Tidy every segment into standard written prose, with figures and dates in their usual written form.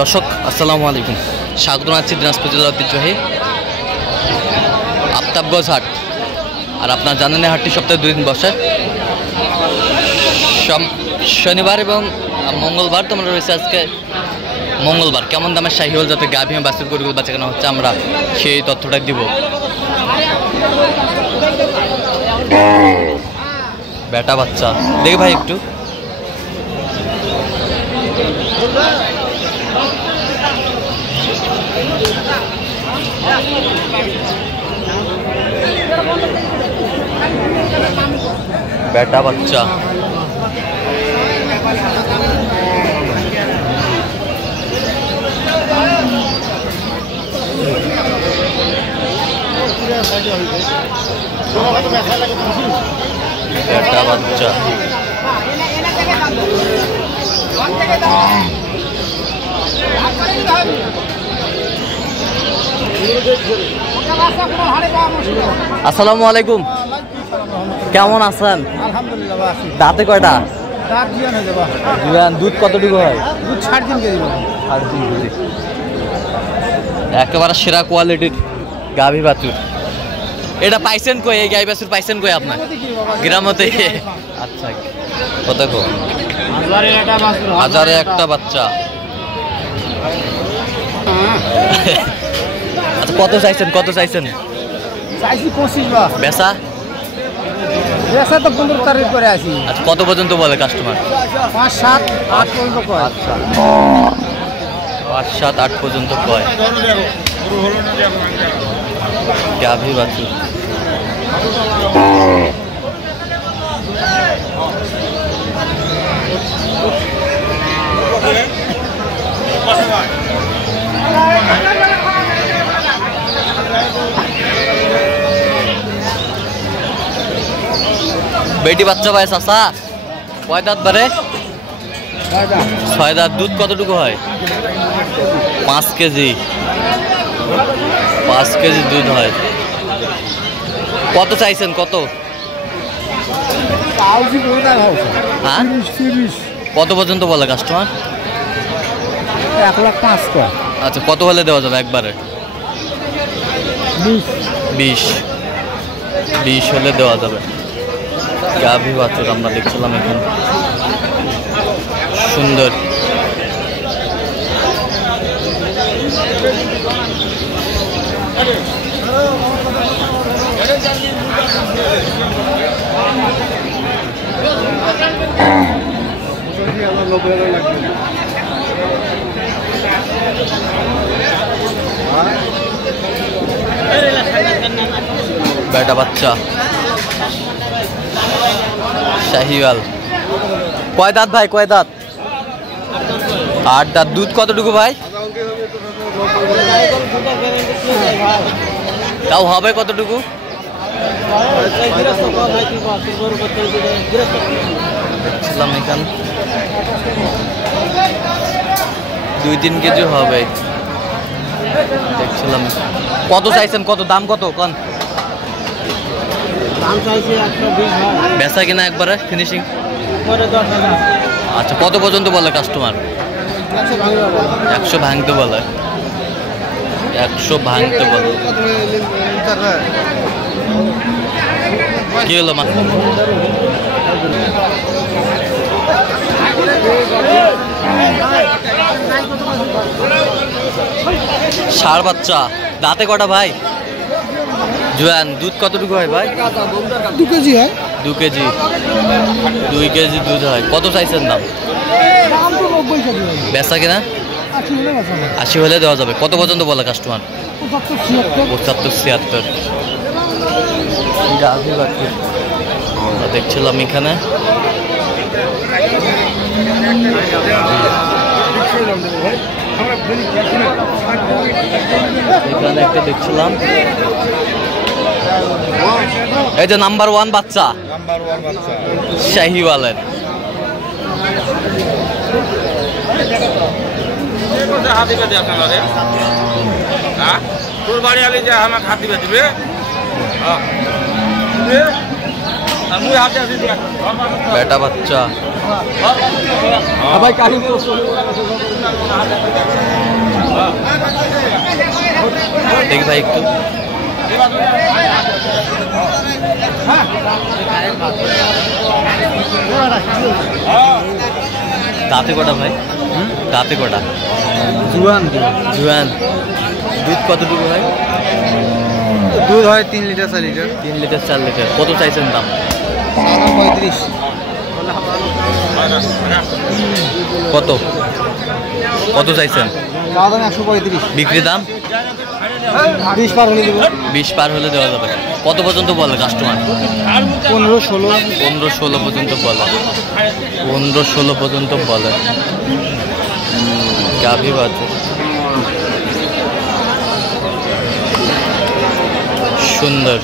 দর্শক আসসালামু আলাইকুম, স্বাগত জানাচ্ছি দিনাজপুর জেলার ঐতিহ্যবাহী আফতাবগঞ্জ হাট। আর আপনারা জানেন এই হাটটি সপ্তাহে 2 দিন বসে, শনিবার এবং মঙ্গলবার। তোমরা রয়েছে আজকে মঙ্গলবার। কেমন দামের শাহিওয়াল যাতে গাভী বাছুর গরুগুলো বাচ্চা কেনা হচ্ছে আমরা সেই তথ্যটা দিব। বেটা বাচ্চা দেখি ভাই একটু। বেটা বাচ্চা বেটা বাচ্চা আসসালামু আলাইকুম, কেমন আছেন? দাঁতে কয়টা? দুধ কতটুকু হয়? দুধ 3.5 কেজি। একেবারে সেরা কোয়ালিটির গাভী বাছুর। এটা পাইছেন কই? এই গাভী বাছুর পাইছেন কই আপনার গ্রামতে? আচ্ছা, কত কো? হাজারে একটা বাচ্চা। আচ্ছা, কত চাইছেন? কত চাইছেন? চাইছি 25। বেচা বেচা তো 15 তারিখ করে আসি। আচ্ছা, কত পর্যন্ত বলে কাস্টমার? 5, 7, 8 পর্যন্ত কয়। আচ্ছা, 5, 7, 8 পর্যন্ত কয় গাভী বাছুর। বেটি বাচ্চা ভাই চাচা কয় দাঁত বারে? 6 দাঁত। দুধ কতটুকু হয়? 5 কেজি। 5 কেজি দুধ হয়। কত চাইছেন? কত? হ্যাঁ, কত পর্যন্ত বলে কাস্টমার? 1,05,000। আচ্ছা, কত হলে দেওয়া যাবে একবারে? 20 হলে দেওয়া যাবে। গাভী বাছুর আমরা দেখছিলাম এখন, সুন্দর। বেটা বাচ্চা শাহিওয়াল। কয় দাঁত ভাই? কয় দাঁত? 8 দাঁত। দুধ কতটুকু ভাই? তাও হবে কতটুকু? দেখছিলাম এখান 2-3 কেজি হবে দেখছিলাম। কত চাইছেন? কত দাম? কত কন? বেচা কিনা একবারে ফিনিশিং? আচ্ছা, কত পর্যন্ত বলে কাস্টমার? 100 ভাঙতে বলে। 100 ভাঙতে বলে। কি হলো মা? ষাঁড় বাচ্চা। দাঁতে কটা ভাই? জোয়ান। দুধ কতটুকু হয় ভাই? 2 কেজি হয়। 2 কেজি। 2 কেজি দুধ হয়। কত চাইছেন দাম? বেচা কিনা 80 হলে দেওয়া যাবে। কত পর্যন্ত বলে কাস্টমার? 75-76। গাভী বাছুর দেখছিলাম এখানে। এখানে একটা দেখছিলাম, এই যে নাম্বার 1 বাচ্চা শাহিওয়ালের। তোর বাড়ি আলি যে আমাকে হাত দিবে দিবে। বেটা বাচ্চা দেখি ভাই একটু। দাঁতে কটা ভাই? দাঁতে কটা? জুয়ান জুয়ান। দুধ কতটুকু হয়? দুধ হয় 3 লিটার 4 লিটার। 3 litre 4 litre. কত চাইছেন দাম? 35। কত কত চাইছেন? দাম 135। বিক্রি দাম 20 পার হলে দেবো। 20 পার হলে দেওয়া যাবে। কত পর্যন্ত বলে কাস্টমার? 15 16। 15-16 পর্যন্ত বলে। 15-16 পর্যন্ত বলে। গাভী বাছুর সুন্দর।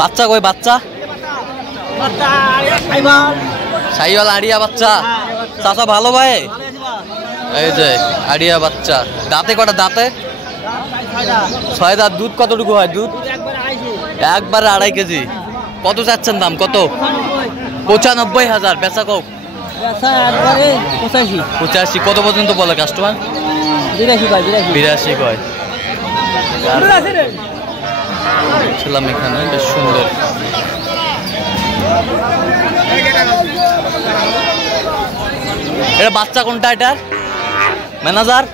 বাচ্চা কই? বাচ্চা সাইওয়াল আড়িয়া বাচ্চা। চাচা ভালো ভাই? এই যে আড়িয়া বাচ্চা। দাঁতে কটা? দাঁতে 6 দাঁত। দুধ কতটুকু হয়? দুধ একবারে 2.5 কেজি। কত চাচ্ছেন দাম? কত? 95,000। বেচা কোক 85। কত পর্যন্ত বলে কাস্টমার? 82 কয়। ছিলাম এখানে, বেশ সুন্দর। এটা বাচ্চা কোনটা? এটার ম্যানেজার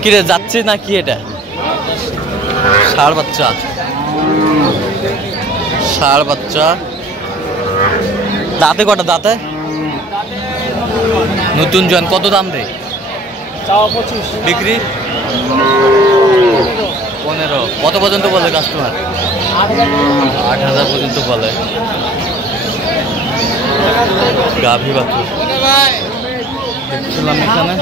কি রে যাচ্ছে না কি? এটা ষাঁড় বাচ্চা। ষাঁড় বাচ্চা। দাঁতে কটা? দাঁতে নতুন জন। কত দাম রে? বিক্রি 15। কত পর্যন্ত বলে কাস্টমার? 8,000 পর্যন্ত বলে। গাভী বাছুর দেখছিলাম এখানে।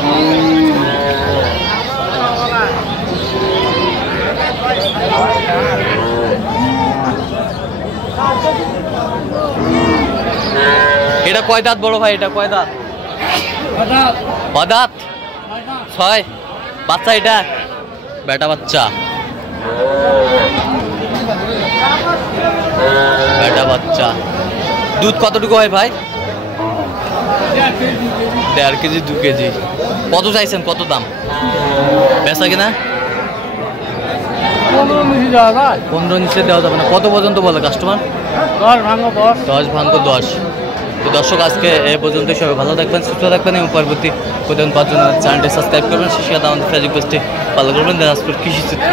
এটা কয় দাঁত বড় ভাই? এটা কয় দাঁত? কয় দাঁত? 6। বাচ্চা এটা? বেটা বাচ্চা। বেটা বাচ্চা। দুধ কতটুকু হয় ভাই? 1.5 কেজি 2 কেজি। কত চাইছেন? কত দাম? বেচা কিনা 15 নিচে দেওয়া যাবে না। কত পর্যন্ত বলে কাস্টমার? 10 ভাঙ্গো 10। তো দর্শক আজকে এই পর্যন্ত। সবাই ভালো থাকবেন, সুস্থ থাকবেন এবং পরবর্তী প্রতিদিন পাওয়ার জন্য চ্যানেলটি সাবস্ক্রাইব করবেন। সেই সাথে আমাদের ফেসবুক পেজটি ফলো করবেন। দিনাজপুর কৃষি চিত্র।